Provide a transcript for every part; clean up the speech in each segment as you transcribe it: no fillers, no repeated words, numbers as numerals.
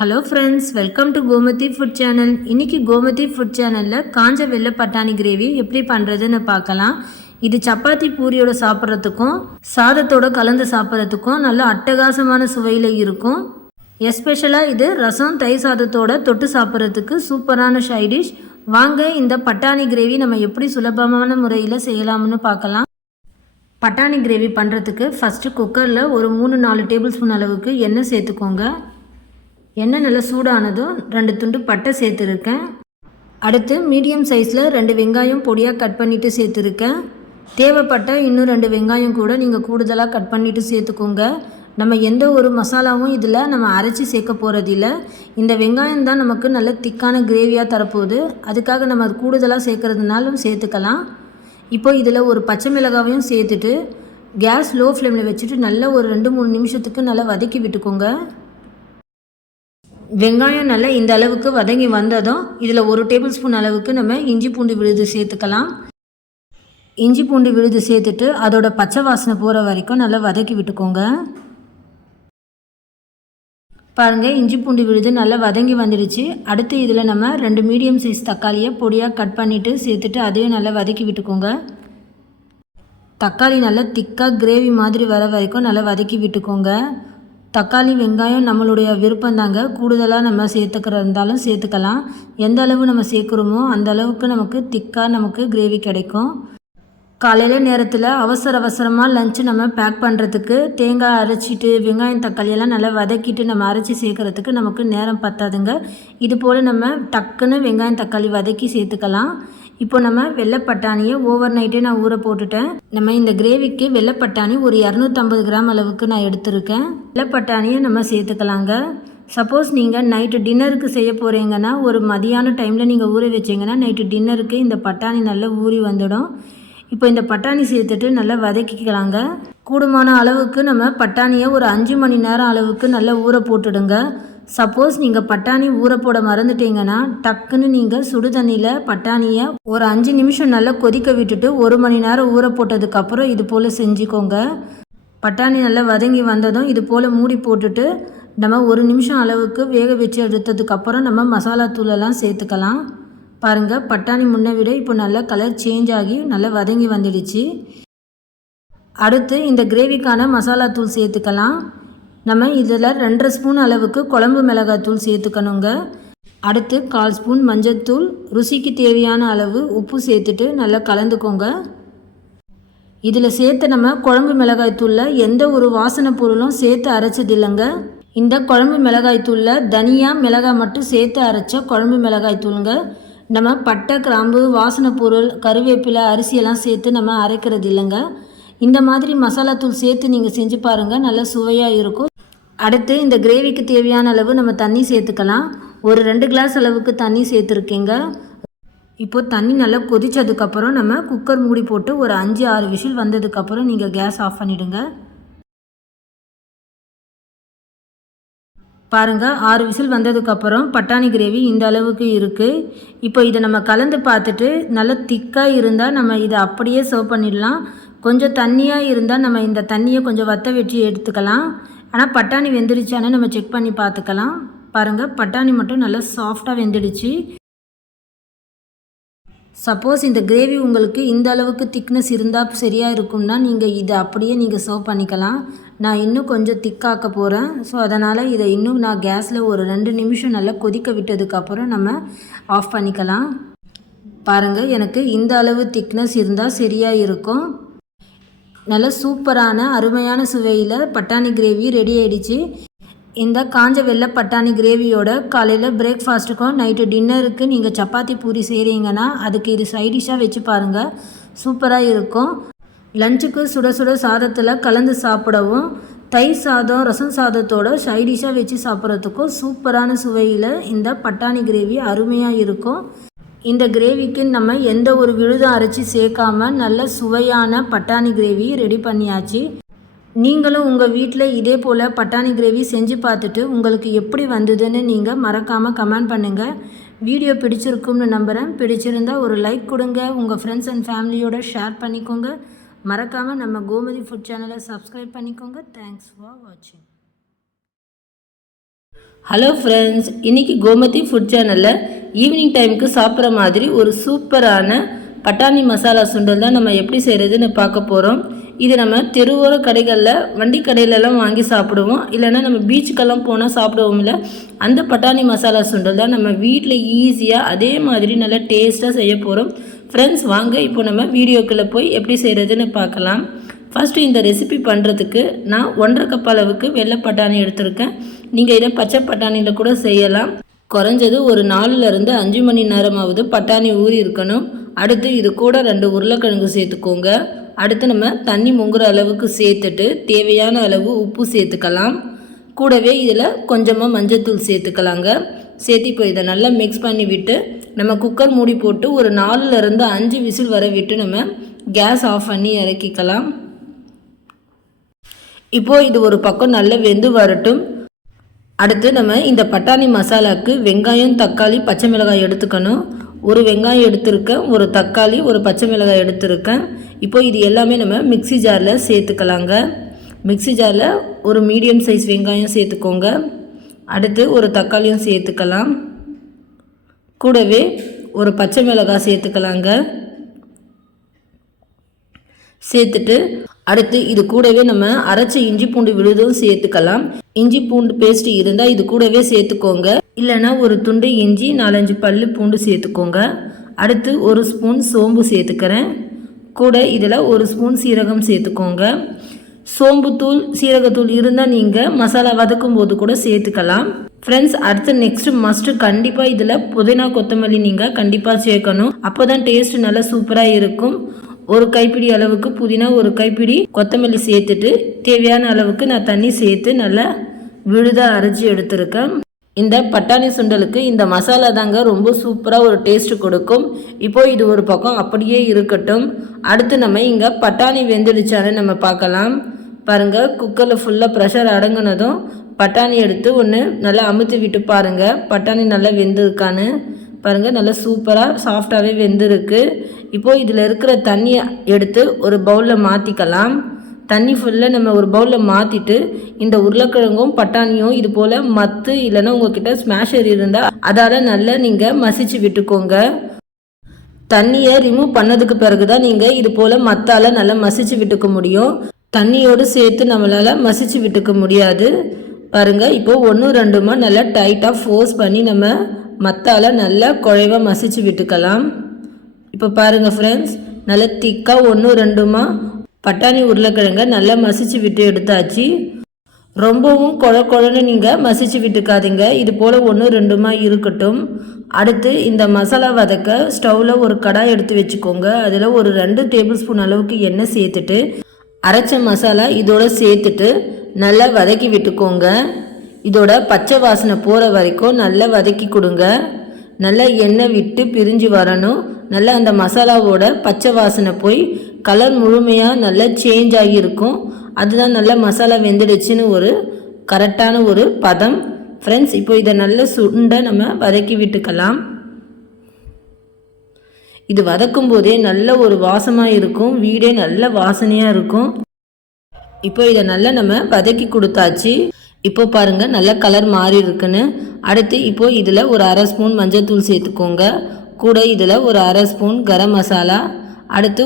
Hello friends, welcome to Gomathi food channel. இன்றைக்கி Gomathi food சேனலில் காஞ்ச வெள்ளை பட்டாணி கிரேவி எப்படி பண்ணுறதுன்னு பார்க்கலாம். இது சப்பாத்தி பூரியோட சாப்பிட்றதுக்கும் சாதத்தோடு கலந்து சாப்பிட்றதுக்கும் நல்ல அட்டகாசமான சுவையில் இருக்கும். எஸ்பெஷலாக இது ரசம் தயிர் சாதத்தோடு தொட்டு சாப்பிட்றதுக்கு சூப்பரான சைடிஷ். வாங்க இந்த பட்டாணி கிரேவி நம்ம எப்படி சுலபமான முறையில் செய்யலாம்னு பார்க்கலாம். பட்டாணி கிரேவி பண்ணுறதுக்கு ஃபஸ்ட்டு குக்கரில் ஒரு 3-4 டேபிள் ஸ்பூன் அளவுக்கு எண்ணெய் சேர்த்துக்கோங்க. எண்ணெய் நல்லா சூடானதும் 2 துண்டு பட்டை சேர்த்துருக்கேன். அடுத்து மீடியம் சைஸில் 2 வெங்காயம் பொடியாக கட் பண்ணிவிட்டு சேர்த்துருக்கேன். தேவைப்பட்ட இன்னும் 2 வெங்காயம் கூட நீங்கள் கூடுதலாக கட் பண்ணிவிட்டு சேர்த்துக்கோங்க. நம்ம எந்த ஒரு மசாலாவும் இதில் நம்ம அரைச்சி சேர்க்க போகிறதில்ல. இந்த வெங்காயம் தான் நமக்கு நல்ல திக்கான கிரேவியாக தரப்போகுது. அதுக்காக நம்ம அது கூடுதலாக சேர்க்குறதுனாலும் சேர்த்துக்கலாம். இப்போ இதில் ஒரு பச்சை மிளகாவையும் சேர்த்துட்டு கேஸ் லோ ஃப்ளேமில் வச்சுட்டு நல்லா ஒரு 2-3 நிமிஷத்துக்கு நல்லா வதக்கி விட்டுக்கோங்க. வெங்காயம் நல்லா இந்த அளவுக்கு வதங்கி வந்ததும் இதில் 1 டேபிள் ஸ்பூன் அளவுக்கு நம்ம இஞ்சி பூண்டு விழுது சேர்த்துக்கலாம். இஞ்சி பூண்டு விழுது சேர்த்துட்டு அதோட பச்சை வாசனை போகிற வரைக்கும் நல்லா வதக்கி விட்டுக்கோங்க. பாருங்கள், இஞ்சி பூண்டு விழுது நல்லா வதங்கி வந்துடுச்சு. அடுத்து இதில் நம்ம 2 மீடியம் சைஸ் தக்காளியை பொடியாக கட் பண்ணிவிட்டு சேர்த்துட்டு அதையும் நல்லா வதக்கி விட்டுக்கோங்க. தக்காளி நல்லா திக்காக கிரேவி மாதிரி வர வரைக்கும் நல்லா வதக்கி விட்டுக்கோங்க. தக்காளி வெங்காயம் நம்மளுடைய விருப்பம் தாங்க. கூடுதலாக நம்ம சேர்த்துக்கிறதா இருந்தாலும் சேர்த்துக்கலாம். எந்த அளவு நம்ம சேர்க்குறோமோ அந்த அளவுக்கு நமக்கு திக்காக நமக்கு கிரேவி கிடைக்கும். காலையில் நேரத்தில் அவசரமாக லஞ்சு நம்ம பேக் பண்ணுறதுக்கு தேங்காய் அரைச்சிட்டு வெங்காயம் தக்காளியெல்லாம் நல்லா வதக்கிட்டு நம்ம அரைச்சி சேர்க்குறதுக்கு நமக்கு நேரம் பத்தாதுங்க. இது போல் நம்ம டக்குன்னு வெங்காயம் தக்காளி வதக்கி சேர்த்துக்கலாம். இப்போ நம்ம வெள்ளை பட்டாணியை ஓவர் நைட்டே நான் ஊற போட்டுட்டேன். நம்ம இந்த கிரேவிக்கு வெள்ளை பட்டாணி ஒரு 250 கிராம் அளவுக்கு நான் எடுத்திருக்கேன். வெள்ளை பட்டாணியை நம்ம சேர்த்துக்கலாங்க. சப்போஸ் நீங்கள் நைட்டு டின்னருக்கு செய்ய போகிறீங்கன்னா ஒரு மதியான டைமில் நீங்கள் ஊற வச்சிங்கன்னா நைட்டு டின்னருக்கு இந்த பட்டாணி நல்லா ஊறி வந்துடும். இப்போ இந்த பட்டாணி சேர்த்துட்டு நல்லா வதக்கிக்கலாங்க. கூடுமான அளவுக்கு நம்ம பட்டாணியை ஒரு 5 மணி நேரம் அளவுக்கு நல்லா ஊற போட்டுடுங்க. சப்போஸ் நீங்கள் பட்டாணி ஊற போட மறந்துட்டீங்கன்னா டக்குன்னு நீங்கள் சுடு தண்ணியில் பட்டாணியை ஒரு 5 நிமிஷம் நல்லா கொதிக்க விட்டுட்டு 1 மணி நேரம் ஊற போட்டதுக்கப்புறம் இது போல் செஞ்சுக்கோங்க. பட்டாணி நல்லா வதங்கி வந்ததும் இது போல் மூடி போட்டுட்டு நம்ம 1 நிமிஷம் அளவுக்கு வேக வச்சு எடுத்ததுக்கப்புறம் நம்ம மசாலா தூளெல்லாம் சேர்த்துக்கலாம். பாருங்கள், பட்டாணி முன்ன விட இப்போ நல்லா கலர் சேஞ்ச் ஆகி நல்லா வதங்கி வந்துடுச்சு. அடுத்து இந்த கிரேவிக்கான மசாலா தூள் சேர்த்துக்கலாம். நம்ம இதில் 2.5 ஸ்பூன் அளவுக்கு குழம்பு மிளகாய் தூள் சேர்த்துக்கணுங்க. அடுத்து 1/4 ஸ்பூன் மஞ்சள்தூள், ருசிக்கு தேவையான அளவு உப்பு சேர்த்துட்டு நல்லா கலந்துக்கோங்க. இதில் சேர்த்து நம்ம குழம்பு மிளகாய் தூளில் எந்த ஒரு வாசனை பொருளும் சேர்த்து அரைச்சது இல்லைங்க. இந்த குழம்பு மிளகாய் தூளில் தனியா மிளகாய் மட்டும் சேர்த்து அரைச்ச குழம்பு மிளகாய் தூளுங்க. நம்ம பட்டை கிராம்பு வாசனை பொருள் கருவேப்பிலை அரிசியெல்லாம் சேர்த்து நம்ம அரைக்கிறது இல்லைங்க. இந்த மாதிரி மசாலா தூள் சேர்த்து நீங்கள் செஞ்சு பாருங்கள், நல்ல சுவையாக இருக்கும். அடுத்து இந்த கிரேவிக்கு தேவையான அளவு நம்ம தண்ணி சேர்த்துக்கலாம். ஒரு 2 கிளாஸ் அளவுக்கு தண்ணி சேர்த்துருக்கேங்க. இப்போது தண்ணி நல்லா கொதித்ததுக்கப்புறம் நம்ம குக்கர் மூடி போட்டு ஒரு 5-6 விசில் வந்ததுக்கப்புறம் நீங்கள் கேஸ் ஆஃப் பண்ணிவிடுங்க. பாருங்கள், 6 விசில் வந்ததுக்கப்புறம் பட்டாணி கிரேவி இந்த அளவுக்கு இருக்குது. இப்போ இதை நம்ம கலந்து பார்த்துட்டு நல்லா திக்காக இருந்தால் நம்ம இதை அப்படியே சர்வ் பண்ணிடலாம். கொஞ்சம் தண்ணியாக இருந்தால் நம்ம இந்த தண்ணியை கொஞ்சம் வற்ற வச்சு எடுத்துக்கலாம். ஆனால் பட்டாணி வெந்துடுச்சானு நம்ம செக் பண்ணி பார்த்துக்கலாம். பாருங்கள், பட்டாணி மட்டும் நல்லா சாஃப்டாக வெந்துடுச்சு. சப்போஸ் இந்த கிரேவி உங்களுக்கு இந்த அளவுக்கு திக்னஸ் இருந்தால் சரியாக இருக்கும்னா நீங்கள் இதை அப்படியே நீங்கள் சர்வ் பண்ணிக்கலாம். நான் இன்னும் கொஞ்சம் திக்காக்க போகிறேன். ஸோ அதனால் இதை இன்னும் நான் கேஸில் ஒரு 2 நிமிஷம் நல்லா கொதிக்க விட்டதுக்கப்புறம் நம்ம ஆஃப் பண்ணிக்கலாம். பாருங்கள், எனக்கு இந்த அளவு திக்னஸ் இருந்தால் சரியாக இருக்கும். நல்ல சூப்பரான அருமையான சுவையில் பட்டாணி கிரேவி ரெடி ஆகிடுச்சு. இந்த காஞ்ச வெள்ளை பட்டாணி கிரேவியோட காலையில் பிரேக்ஃபாஸ்ட்டுக்கும் நைட்டு டின்னருக்கு நீங்கள் சப்பாத்தி பூரி செய்கிறீங்கன்னா அதுக்கு இது சைடிஷாக வச்சு பாருங்கள், சூப்பராக இருக்கும். லஞ்சுக்கு சுட சுட சாதத்தில் கலந்து சாப்பிடவும் தயிர் சாதம் ரசம் சாதத்தோட சைடிஷாக வச்சு சாப்பிட்றதுக்கும் சூப்பரான சுவையில் இந்த பட்டாணி கிரேவி அருமையாக இருக்கும். இந்த கிரேவிக்கு நம்ம எந்த ஒரு விழுதும் அரைச்சி சேர்க்காம நல்ல சுவையான பட்டாணி கிரேவி ரெடி பண்ணியாச்சு. நீங்களும் உங்கள் வீட்டில் இதே போல் பட்டாணி கிரேவி செஞ்சு பார்த்துட்டு உங்களுக்கு எப்படி வந்ததுன்னு நீங்கள் மறக்காமல் கமெண்ட் பண்ணுங்கள். வீடியோ பிடிச்சிருக்கும்னு நம்புகிறேன். பிடிச்சிருந்தால் ஒரு லைக் கொடுங்க. உங்கள் ஃப்ரெண்ட்ஸ் அண்ட் ஃபேமிலியோட ஷேர் பண்ணிக்கோங்க. மறக்காமல் நம்ம கோமதி ஃபுட் சேனலை சப்ஸ்கிரைப் பண்ணிக்கோங்க. தேங்க்ஸ் ஃபார் வாட்சிங். ஹலோ ஃப்ரெண்ட்ஸ், இன்றைக்கி கோமதி ஃபுட் சேனலில் ஈவினிங் டைமுக்கு சாப்பிட்ற மாதிரி ஒரு சூப்பரான பட்டாணி மசாலா சுண்டல் தான் நம்ம எப்படி செய்கிறதுன்னு பார்க்க போகிறோம். இது நம்ம தெருவோர கடைகளில் வண்டி கடையிலலாம் வாங்கி சாப்பிடுவோம், இல்லைன்னா நம்ம பீச்சுக்கெல்லாம் போனால் சாப்பிடுவோம்ல, அந்த பட்டாணி மசாலா சுண்டல் தான் நம்ம வீட்டில் ஈஸியாக அதே மாதிரி நல்லா டேஸ்ட்டாக செய்ய போகிறோம். ஃப்ரெண்ட்ஸ் வாங்க இப்போ நம்ம வீடியோக்குள்ளே போய் எப்படி செய்கிறதுன்னு பார்க்கலாம். ஃபஸ்ட்டு இந்த ரெசிபி பண்ணுறதுக்கு நான் 1.5 கப் அளவுக்கு வெள்ளை பட்டாணி எடுத்திருக்கேன். நீங்கள் இதை பச்சை பட்டாணியில் கூட செய்யலாம். குறைஞ்சது ஒரு 4லேருந்து 5 மணி நேரமாவது பட்டாணி ஊறி இருக்கணும். அடுத்து இது கூட 2 உருளைக்கிழங்கு சேர்த்துக்கோங்க. அடுத்து நம்ம தண்ணி முங்குற அளவுக்கு சேர்த்துட்டு தேவையான அளவு உப்பு சேர்த்துக்கலாம். கூடவே இதில் கொஞ்சமாக மஞ்சள்தூள் சேர்த்துக்கலாங்க. சேர்த்து இப்போ இதை நல்லா மிக்ஸ் பண்ணி விட்டு நம்ம குக்கர் மூடி போட்டு ஒரு 4லேருந்து 5 விசில் வர விட்டு நம்ம கேஸ் ஆஃப் பண்ணி இறக்கிக்கலாம். இப்போது இது ஒரு பக்கம் நல்லா வெந்து வரட்டும். அடுத்து நம்ம இந்த பட்டாணி மசாலாவுக்கு வெங்காயம், தக்காளி, பச்சை மிளகாய் எடுத்துக்கணும். ஒரு வெங்காயம் எடுத்திருக்கேன், ஒரு தக்காளி, ஒரு பச்சை மிளகாய் எடுத்திருக்கேன். இப்போ இது எல்லாமே நம்ம மிக்ஸி ஜாரில் சேர்த்துக்கலாங்க. மிக்ஸி ஜாரில் ஒரு மீடியம் சைஸ் வெங்காயம் சேர்த்துக்கோங்க. அடுத்து ஒரு தக்காளியும் சேர்த்துக்கலாம். கூடவே ஒரு பச்சை மிளகாய் சேர்த்துக்கலாங்க. சேர்த்துட்டு அடுத்து இது கூடவே நம்ம அரைச்ச இஞ்சி பூண்டு விழுதும் சேர்த்துக்கலாம். இஞ்சி பூண்டு பேஸ்ட் இருந்தால் இது கூடவே சேர்த்துக்கோங்க, இல்லைன்னா ஒரு துண்டு இஞ்சி 4-5 பல்லு பூண்டு சேர்த்துக்கோங்க. அடுத்து ஒரு ஸ்பூன் சோம்பு சேர்த்துக்கிறேன். கூட இதில் ஒரு ஸ்பூன் சீரகம் சேர்த்துக்கோங்க. சோம்புத்தூள், சீரகத்தூள் இருந்தால் நீங்கள் மசாலா வதக்கும் போது கூட சேர்த்துக்கலாம். ஃப்ரெண்ட்ஸ், அடுத்து நெக்ஸ்ட்டு மஸ்ட்டு கண்டிப்பாக இதில் புதினா, கொத்தமல்லி நீங்கள் கண்டிப்பாக சேர்க்கணும். அப்போ தான் டேஸ்ட்டு நல்லா சூப்பராக இருக்கும். ஒரு கைப்பிடி அளவுக்கு புதினா, ஒரு கைப்பிடி கொத்தமல்லி சேர்த்துட்டு தேவையான அளவுக்கு நான் தண்ணி சேர்த்து நல்லா விழுதாக அரைச்சி எடுத்துருக்கேன். இந்த பட்டாணி சுண்டலுக்கு இந்த மசாலா தாங்க ரொம்ப சூப்பராக ஒரு டேஸ்ட்டு கொடுக்கும். இப்போது இது ஒரு பக்கம் அப்படியே இருக்கட்டும். அடுத்து நம்ம இங்கே பட்டாணி வெந்துடுச்சான்னு நம்ம பார்க்கலாம். பாருங்கள், குக்கரில் ஃபுல்லாக ப்ரெஷர் அடங்கினதும் பட்டாணி எடுத்து ஒன்று நல்லா அமுத்தி விட்டு பாருங்கள் பட்டாணி நல்லா வெந்திருக்கான்னு. பாருங்கள், நல்லா சூப்பராக சாஃப்டாகவே வெந்திருக்கு. இப்போது இதில் இருக்கிற தண்ணியை எடுத்து ஒரு பவுலில் மாற்றிக்கலாம். தண்ணி ஃபுல்லாக நம்ம ஒரு பவுலில் மாற்றிட்டு இந்த உருளைக்கிழங்கும் பட்டாணியும் இது போல் மத்து இல்லைன்னா உங்கள்கிட்ட ஸ்மாஷர் இருந்தால் அதால் நல்லா நீங்கள் மசிச்சு விட்டுக்கோங்க. தண்ணியை ரிமூவ் பண்ணதுக்கு பிறகு தான் நீங்கள் இது போல் மத்தால் நல்லா மசிச்சு விட்டுக்க முடியும். தண்ணியோடு சேர்த்து நம்மளால் மசிச்சு விட்டுக்க முடியாது. பாருங்கள், இப்போது 1-2 நல்லா டைட்டாக ஃபோர்ஸ் பண்ணி நம்ம மத்தால் நல்லா குழைவாக மசிச்சு விட்டுக்கலாம். இப்போ பாருங்கள் ஃப்ரெண்ட்ஸ், நல்லா திக்காக 1-2 பட்டாணி உருளைக்கிழங்க நல்லா மசிச்சு விட்டு எடுத்தாச்சு. ரொம்பவும் குழன்னு நீங்கள் மசிச்சு விட்டுக்காதீங்க. இது போல் 1-2 இருக்கட்டும். அடுத்து இந்த மசாலா வதக்க ஸ்டவ்வில் ஒரு கடாய் எடுத்து வச்சுக்கோங்க. அதில் ஒரு 2 டேபிள் ஸ்பூன் அளவுக்கு எண்ணெய் சேர்த்துட்டு அரைச்ச மசாலா இதோட சேர்த்துட்டு நல்லா வதக்கி விட்டுக்கோங்க. இதோட பச்சை வாசனை போகிற வரைக்கும் நல்லா வதக்கி கொடுங்க. நல்லா எண்ணெய் விட்டு பிரிஞ்சு வரணும். நல்லா அந்த மசாலாவோட பச்சை வாசனை போய் கலர் முழுமையாக நல்லா சேஞ்ச் ஆகியிருக்கும். அதுதான் நல்லா மசாலா வெந்துடுச்சுன்னு ஒரு கரெக்டான ஒரு பதம். ஃப்ரெண்ட்ஸ், இப்போ இதை நல்லா சுண்டை நம்ம வதக்கி விட்டுக்கலாம். இது வதக்கும் போதே நல்ல ஒரு வாசமாக இருக்கும், வீடே நல்ல வாசனையாக இருக்கும். இப்போ இதை நல்லா நம்ம வதக்கி கொடுத்தாச்சு. இப்போ பாருங்கள், நல்ல கலர் மாறி இருக்குன்னு. அடுத்து இப்போது இதில் ஒரு 1/2 ஸ்பூன் மஞ்சள்தூள் சேர்த்துக்கோங்க. கூட இதில் ஒரு 1/2 ஸ்பூன் கரம் மசாலா, அடுத்து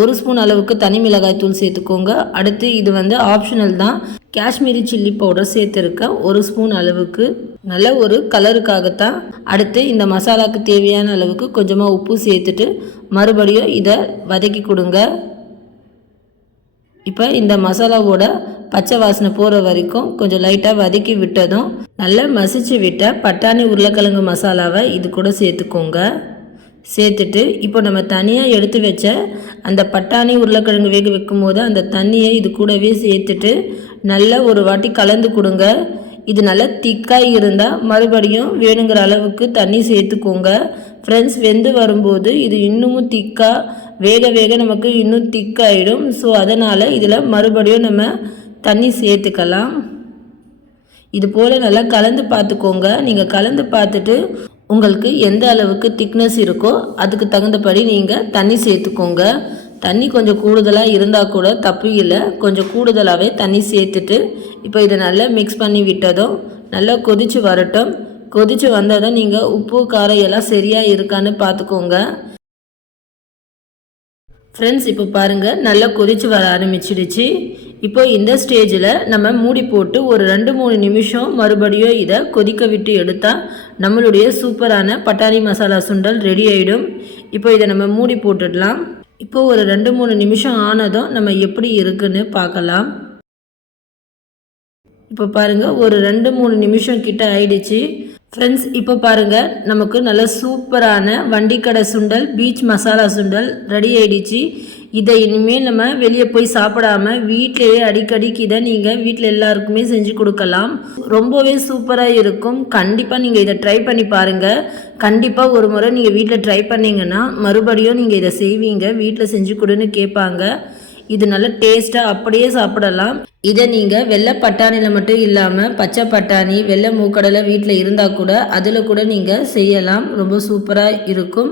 ஒரு ஸ்பூன் அளவுக்கு தனி மிளகாய் தூள் சேர்த்துக்கோங்க. அடுத்து இது ஆப்ஷனல் தான், காஷ்மீரி சில்லி பவுடர் சேர்த்துருக்கேன் 1 ஸ்பூன் அளவுக்கு, நல்ல ஒரு கலருக்காகத்தான். அடுத்து இந்த மசாலாவுக்கு தேவையான அளவுக்கு கொஞ்சமாக உப்பு சேர்த்துட்டு மறுபடியும் இதை வதக்கி கொடுங்க. இப்போ இந்த மசாலாவோட பச்சை வாசனை போகிற வரைக்கும் கொஞ்சம் லைட்டாக வதக்கி விட்டதும் நல்லா மசிச்சு விட்ட பட்டாணி உருளைக்கிழங்கு மசாலாவை இது கூட சேர்த்துக்கோங்க. சேர்த்துட்டு இப்போ நம்ம தனியாக எடுத்து வச்ச அந்த பட்டாணி உருளைக்கிழங்கு வேக வைக்கும் போது அந்த தண்ணியை இது கூடவே சேர்த்துட்டு நல்லா ஒரு வாட்டி கலந்து கொடுங்க. இது நல்லா திக்காக இருந்தால் மறுபடியும் வேணுங்கிற அளவுக்கு தண்ணி சேர்த்துக்கோங்க. ஃப்ரெண்ட்ஸ், வெந்து வரும்போது இது இன்னமும் திக்காக வேக வேக நமக்கு இன்னும் திக்காயிடும். ஸோ அதனால் இதில் மறுபடியும் நம்ம தண்ணி சேர்த்துக்கலாம். இது போல் நல்லா கலந்து பார்த்துக்கோங்க. நீங்கள் கலந்து பார்த்துட்டு உங்களுக்கு எந்த அளவுக்கு திக்னஸ் இருக்கோ அதுக்கு தகுந்தபடி நீங்கள் தண்ணி சேர்த்துக்கோங்க. தண்ணி கொஞ்சம் கூடுதலாக இருந்தால் கூட தப்பு இல்லை, கொஞ்சம் கூடுதலாகவே தண்ணி சேர்த்துட்டு இப்போ இதை நல்லா மிக்ஸ் பண்ணி விட்டதும் நல்லா கொதித்து வரட்டும். கொதித்து வந்ததும் நீங்கள் உப்பு காரம் எல்லாம் சரியாக இருக்கான்னு பார்த்துக்கோங்க. ஃப்ரெண்ட்ஸ், இப்போ பாருங்கள் நல்லா கொதித்து வர ஆரம்பிச்சிடுச்சு. இப்போ இந்த ஸ்டேஜில் நம்ம மூடி போட்டு ஒரு 2-3 நிமிஷம் மறுபடியும் இதை கொதிக்க விட்டு எடுத்தால் நம்மளுடைய சூப்பரான பட்டாணி மசாலா சுண்டல் ரெடி ஆகிடும். இப்போ இதை நம்ம மூடி போட்டுடலாம். இப்போ ஒரு 2-3 நிமிஷம் ஆனதும் நம்ம எப்படி இருக்குன்னு பார்க்கலாம். இப்போ பாருங்கள் ஒரு 2-3 நிமிஷம் கிட்ட ஆயிடுச்சு. ஃப்ரெண்ட்ஸ், இப்போ பாருங்கள் நமக்கு நல்ல சூப்பரான வண்டிக்கடை சுண்டல் பீச் மசாலா சுண்டல் ரெடி ஆகிடுச்சு. இதை இனிமேல் நம்ம வெளியே போய் சாப்பிடாம வீட்டிலேயே அடிக்கடிக்கு இதை நீங்கள் வீட்டில் எல்லாருக்குமே செஞ்சு கொடுக்கலாம். ரொம்பவே சூப்பராக இருக்கும். கண்டிப்பாக நீங்கள் இதை ட்ரை பண்ணி பாருங்கள். கண்டிப்பாக ஒரு முறை நீங்கள் வீட்டில் ட்ரை பண்ணிங்கன்னா மறுபடியும் நீங்கள் இதை செய்வீங்க. வீட்டில் செஞ்சு கொடுன்னு கேட்பாங்க. இது நல்ல டேஸ்ட்டாக அப்படியே சாப்பிடலாம். இதை நீங்கள் வெள்ளை பட்டாணியில் மட்டும் இல்லாமல் பச்சை பட்டாணி, வெள்ளை மூக்கடலை வீட்டில் இருந்தால் கூட அதில் கூட நீங்கள் செய்யலாம். ரொம்ப சூப்பராக இருக்கும்.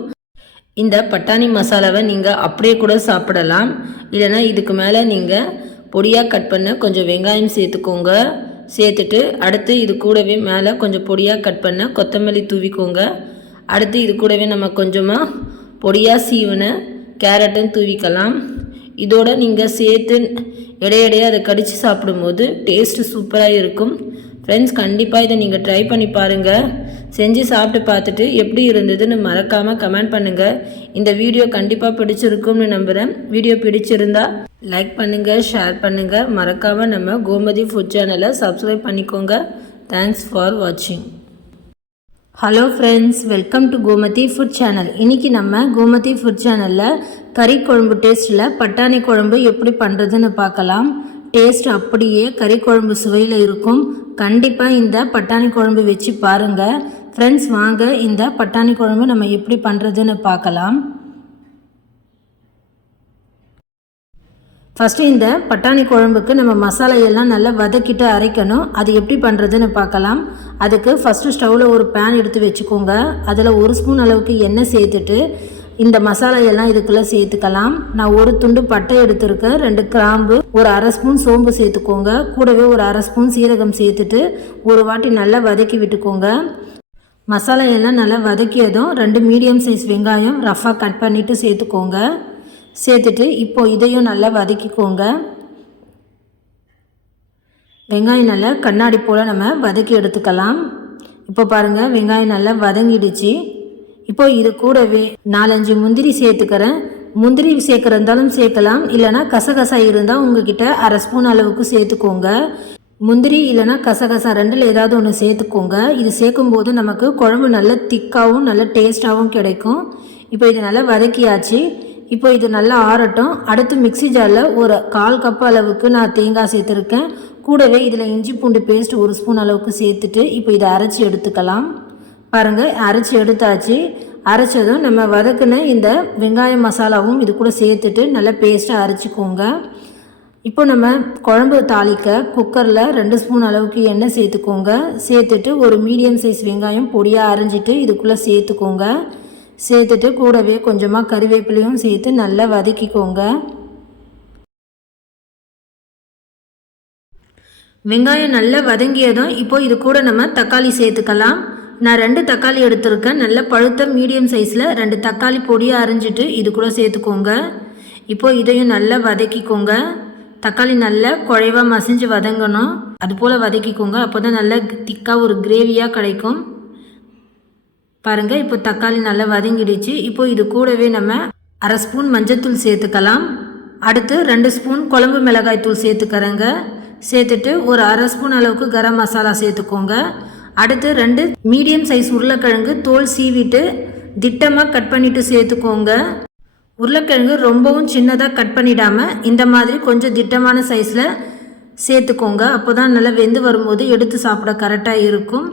இந்த பட்டாணி மசாலாவை நீங்கள் அப்படியே கூட சாப்பிடலாம். இல்லைனா இதுக்கு மேலே நீங்கள் பொடியாக கட் பண்ண கொஞ்சம் வெங்காயம் சேர்த்துக்கோங்க. சேர்த்துட்டு அடுத்து இது கூடவே மேலே கொஞ்சம் பொடியாக கட் பண்ண கொத்தமல்லி தூவிக்கோங்க. அடுத்து இது கூடவே நம்ம கொஞ்சமாக பொடியாக சீவன கேரட்டும் தூவிக்கலாம். இதோட நீங்கள் சேர்த்து இடையிடையே அதை கடித்து சாப்பிடும்போது டேஸ்ட்டு சூப்பராக இருக்கும். ஃப்ரெண்ட்ஸ், கண்டிப்பாக இதை நீங்கள் ட்ரை பண்ணி பாருங்கள். செஞ்சு சாப்பிட்டு பார்த்துட்டு எப்படி இருந்ததுன்னு மறக்காமல் கமெண்ட் பண்ணுங்கள். இந்த வீடியோ கண்டிப்பாக பிடிச்சிருக்கும்னு நம்புகிறேன். வீடியோ பிடிச்சிருந்தா லைக் பண்ணுங்கள், ஷேர் பண்ணுங்கள். மறக்காமல் நம்ம கோமதி ஃபுட் சேனலை சப்ஸ்கிரைப் பண்ணிக்கோங்க. தேங்க்ஸ் ஃபார் வாட்சிங். Hello friends, welcome to Gomathi food channel. இன்றைக்கி நம்ம கோமதி ஃபுட் சேனலில் கறி குழம்பு டேஸ்ட்டில் பட்டாணி குழம்பு எப்படி பண்ணுறதுன்னு பார்க்கலாம். டேஸ்ட் அப்படியே கறி குழம்பு சுவையில் இருக்கும். கண்டிப்பாக இந்த பட்டாணி குழம்பு வச்சு பாருங்கள். ஃப்ரெண்ட்ஸ், வாங்க இந்த பட்டாணி குழம்பு நம்ம எப்படி பண்ணுறதுன்னு பார்க்கலாம். ஃபஸ்ட்டு இந்த பட்டாணி குழம்புக்கு நம்ம மசாலா எல்லாம் நல்லா வதக்கிட்டு அரைக்கணும். அது எப்படி பண்ணுறதுன்னு பார்க்கலாம். அதுக்கு ஃபஸ்ட்டு ஸ்டவ்வில் ஒரு பேன் எடுத்து வச்சுக்கோங்க. அதில் 1 ஸ்பூன் அளவுக்கு எண்ணெய் சேர்த்துட்டு இந்த மசாலா எல்லாம் இதுக்குள்ளே சேர்த்துக்கலாம். நான் ஒரு துண்டு பட்டை எடுத்துருக்கேன், 2 கிராம்பு, ஒரு 1/2 ஸ்பூன் சோம்பு சேர்த்துக்கோங்க. கூடவே ஒரு 1/2 ஸ்பூன் சீரகம் சேர்த்துட்டு ஒரு வாட்டி நல்லா வதக்கி விட்டுக்கோங்க. மசாலா எல்லாம் நல்லா வதக்கியதும் 2 மீடியம் சைஸ் வெங்காயம் ரஃபாக கட் பண்ணிவிட்டு சேர்த்துக்கோங்க. சேர்த்துட்டு இப்போது இதையும் நல்லா வதக்கிக்கோங்க. வெங்காயம் நல்லா கண்ணாடி போல் நம்ம வதக்கி எடுத்துக்கலாம். இப்போ பாருங்கள், வெங்காயம் நல்லா வதங்கிடுச்சு. இப்போ இது கூடவே 4-5 முந்திரி சேர்த்துக்கிறேன். முந்திரி சேர்க்குறதாலும் சேர்க்கலாம், இல்லைனா கசகசா இருந்தால் உங்ககிட்ட 1/2 ஸ்பூன் அளவுக்கு சேர்த்துக்கோங்க. முந்திரி இல்லைனா கசகசா 2ல் ஏதாவது ஒன்று சேர்த்துக்கோங்க. இது சேர்க்கும்போது நமக்கு குழம்பு நல்ல திக்காகவும் நல்ல டேஸ்ட்டாகவும் கிடைக்கும். இப்போ இது நல்லா வதக்கியாச்சு. இப்போ இது நல்லா ஆறட்டும். அடுத்து மிக்ஸி ஜாரில் ஒரு 1/4 கப் அளவுக்கு நான் தேங்காய் சேர்த்துருக்கேன். கூடவே இதில் இஞ்சி பூண்டு பேஸ்ட் 1 ஸ்பூன் அளவுக்கு சேர்த்துட்டு இப்போ இதை அரைச்சி எடுத்துக்கலாம். பாருங்கள், அரைச்சி எடுத்தாச்சு. அரைச்சதும் நம்ம வதக்குன இந்த வெங்காய மசாலாவும் இது கூட சேர்த்துட்டு நல்லா பேஸ்ட்டாக அரைச்சிக்கோங்க. இப்போ நம்ம குழம்பு தாளிக்க குக்கரில் 2 ஸ்பூன் அளவுக்கு எண்ணெய் சேர்த்துக்கோங்க. சேர்த்துட்டு ஒரு மீடியம் சைஸ் வெங்காயம் பொடியாக அரைஞ்சிட்டு இதுக்குள்ளே சேர்த்துக்கோங்க. சேர்த்துட்டு கூடவே கொஞ்சமாக கறிவேப்பிலையும் சேர்த்து நல்லா வதக்கிக்கோங்க. வெங்காயம் நல்லா வதங்கியதும் இப்போ இது கூட நம்ம தக்காளி சேர்த்துக்கலாம். நான் 2 தக்காளி எடுத்துருக்கேன். நல்ல பழுத்த மீடியம் சைஸில் 2 தக்காளி பொடியாக அரைஞ்சிட்டு இது கூட சேர்த்துக்கோங்க. இப்போது இதையும் நல்லா வதக்கிக்கோங்க. தக்காளி நல்லா குழைவாக மசிஞ்சு வதங்கணும். அதுபோல் வதக்கிக்கோங்க. அப்போ தான் நல்லா திக்காக ஒரு கிரேவியாக கிடைக்கும். பாருங்கள், இப்போ தக்காளி நல்லா வதங்கிடுச்சு. இப்போது இது கூடவே நம்ம 1/2 ஸ்பூன் மஞ்சள்தூள் சேர்த்துக்கலாம். அடுத்து 2 ஸ்பூன் குழம்பு மிளகாய் தூள் சேர்த்துக்கிறேங்க. சேர்த்துட்டு ஒரு 1/2 ஸ்பூன் அளவுக்கு கரம் மசாலா சேர்த்துக்கோங்க. அடுத்து 2 மீடியம் சைஸ் உருளைக்கிழங்கு தோல் சீவிட்டு திட்டமாக கட் பண்ணிவிட்டு சேர்த்துக்கோங்க. உருளைக்கிழங்கு ரொம்பவும் சின்னதாக கட் பண்ணிடாமல் இந்த மாதிரி கொஞ்சம் திட்டமான சைஸில் சேர்த்துக்கோங்க. அப்போ தான் நல்லா வெந்து வரும்போது எடுத்து சாப்பிட கரெக்டாக இருக்கும்.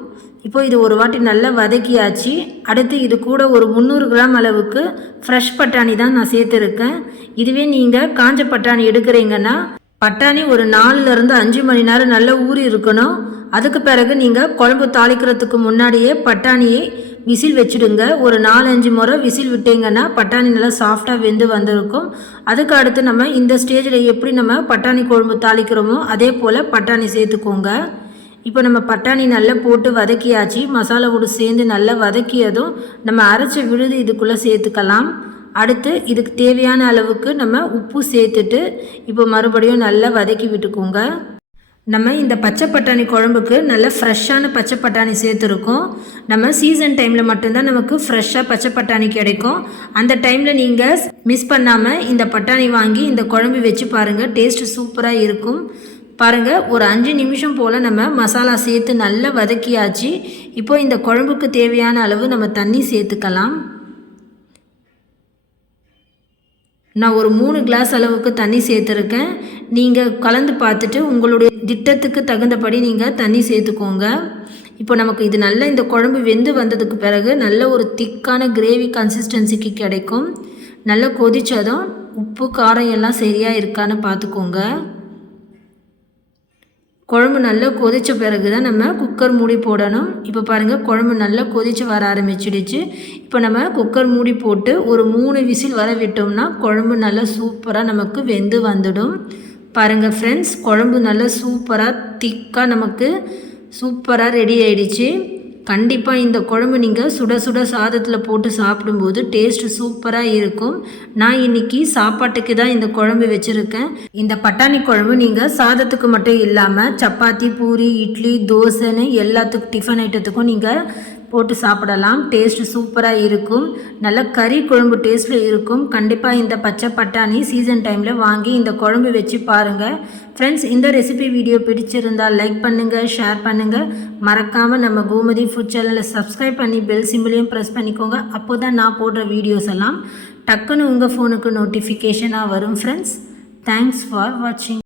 இப்போது இது ஒரு வாட்டி நல்லா வதக்கியாச்சு. அடுத்து இது கூட ஒரு 300 கிராம் அளவுக்கு ஃப்ரெஷ் பட்டாணி தான் நான் சேர்த்துருக்கேன். இதுவே நீங்கள் காஞ்ச பட்டாணி எடுக்கிறீங்கன்னா பட்டாணி ஒரு 4லேருந்து 5 மணி நேரம் நல்லா ஊறி இருக்கணும். அதுக்கு பிறகு நீங்கள் குழம்பு தாளிக்கிறதுக்கு முன்னாடியே பட்டாணியை விசில் வச்சுடுங்க. ஒரு 4-5 முறை விசில் விட்டிங்கன்னா பட்டாணி நல்லா சாஃப்டாக வெந்து வந்திருக்கும். அதுக்கு அடுத்து நம்ம இந்த ஸ்டேஜில் எப்படி நம்ம பட்டாணி குழம்பு தாளிக்கிறோமோ அதே போல் பட்டாணி சேர்த்துக்கோங்க. இப்போ நம்ம பட்டாணி நல்லா போட்டு வதக்கியாச்சு. மசாலாவோடு சேர்ந்து நல்லா வதக்கியதும் நம்ம அரைச்ச விழுது இதுக்குள்ளே சேர்த்துக்கலாம். அடுத்து இதுக்கு தேவையான அளவுக்கு நம்ம உப்பு சேர்த்துட்டு இப்போ மறுபடியும் நல்லா வதக்கி விட்டுக்கோங்க. நம்ம இந்த பச்சை பட்டாணி குழம்புக்கு நல்ல ஃப்ரெஷ்ஷான பச்சை பட்டாணி சேர்த்துருக்கோம். நம்ம சீசன் டைமில் மட்டும்தான் நமக்கு ஃப்ரெஷ்ஷாக பச்சை பட்டாணி கிடைக்கும். அந்த டைமில் நீங்கள் மிஸ் பண்ணாமல் இந்த பட்டாணி வாங்கி இந்த குழம்பு வச்சு பாருங்கள். டேஸ்ட்டு சூப்பராக இருக்கும். பாருங்கள், ஒரு 5 நிமிஷம் போல் நம்ம மசாலா சேர்த்து நல்லா வதக்கியாச்சு. இப்போ இந்த குழம்புக்கு தேவையான அளவு நம்ம தண்ணி சேர்த்துக்கலாம். நான் ஒரு 3 கிளாஸ் அளவுக்கு தண்ணி சேர்த்துருக்கேன். நீங்கள் கலந்து பார்த்துட்டு உங்களுடைய திட்டத்துக்கு தகுந்தபடி நீங்கள் தண்ணி சேர்த்துக்கோங்க. இப்போ நமக்கு இது நல்லா இந்த குழம்பு வெந்து வந்ததுக்கு பிறகு நல்ல ஒரு திக்கான கிரேவி கன்சிஸ்டன்சிக்கு கிடைக்கும். நல்லா கொதித்ததும் உப்பு காரம் எல்லாம் சரியாக இருக்கான்னு பார்த்துக்கோங்க. குழம்பு நல்லா கொதித்த பிறகு தான் நம்ம குக்கர் மூடி போடணும். இப்போ பாருங்கள், குழம்பு நல்லா கொதித்து வர ஆரம்பிச்சிடுச்சு. இப்போ நம்ம குக்கர் மூடி போட்டு ஒரு 3 விசில் வர விட்டோம்னா குழம்பு நல்லா சூப்பராக நமக்கு வெந்து வந்துடும். பாருங்கள் ஃப்ரெண்ட்ஸ், குழம்பு நல்லா சூப்பராக திக்காக நமக்கு சூப்பராக ரெடி ஆகிடுச்சு. கண்டிப்பாக இந்த குழம்பு நீங்கள் சுட சுட சாதத்தில் போட்டு சாப்பிடும்போது டேஸ்ட்டு சூப்பராக இருக்கும். நான் இன்றைக்கி சாப்பாட்டுக்கு தான் இந்த குழம்பு வச்சுருக்கேன். இந்த பட்டாணி குழம்பு நீங்கள் சாதத்துக்கு மட்டும் இல்லாமல் சப்பாத்தி, பூரி, இட்லி, தோசைன்னு எல்லாத்துக்கும் டிஃபன் ஐட்டத்துக்கும் நீங்கள் போட்டு சாப்பிடலாம். டேஸ்ட்டு சூப்பராக இருக்கும். நல்ல கறி குழம்பு டேஸ்ட்டில் இருக்கும். கண்டிப்பாக இந்த பச்சை பட்டாணி சீசன் டைமில் வாங்கி இந்த குழம்பு வச்சு பாருங்கள். ஃப்ரெண்ட்ஸ், இந்த ரெசிபி வீடியோ பிடிச்சிருந்தால் லைக் பண்ணுங்கள், ஷேர் பண்ணுங்கள். மறக்காமல் நம்ம கோமதி ஃபுட் சேனலை சப்ஸ்கிரைப் பண்ணி பெல் சிம்பிளையும் ப்ரெஸ் பண்ணிக்கோங்க. அப்போ தான் நான் போடுற வீடியோஸ் எல்லாம் டக்குன்னு உங்கள் ஃபோனுக்கு நோட்டிஃபிகேஷனாக வரும். ஃப்ரெண்ட்ஸ், தேங்க்ஸ் ஃபார் வாட்சிங்.